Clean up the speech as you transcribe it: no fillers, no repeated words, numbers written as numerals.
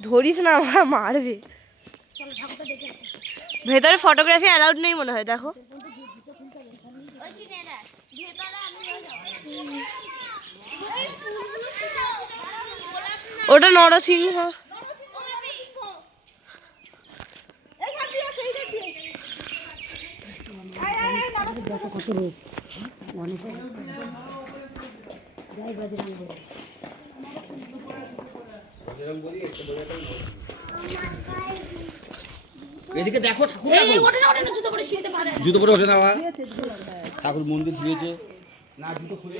ধরিস না, আমার মারবে। ভেতরে ফটোগ্রাফি অ্যালাউড নেই মনে হয়, দেখো। ওটা নরসিংহ। এদিকে দেখো ঠাকুর, জুতো পরে ওঠে না, ঠাকুর মন্দির ধুয়েছে না, জুতো খুলে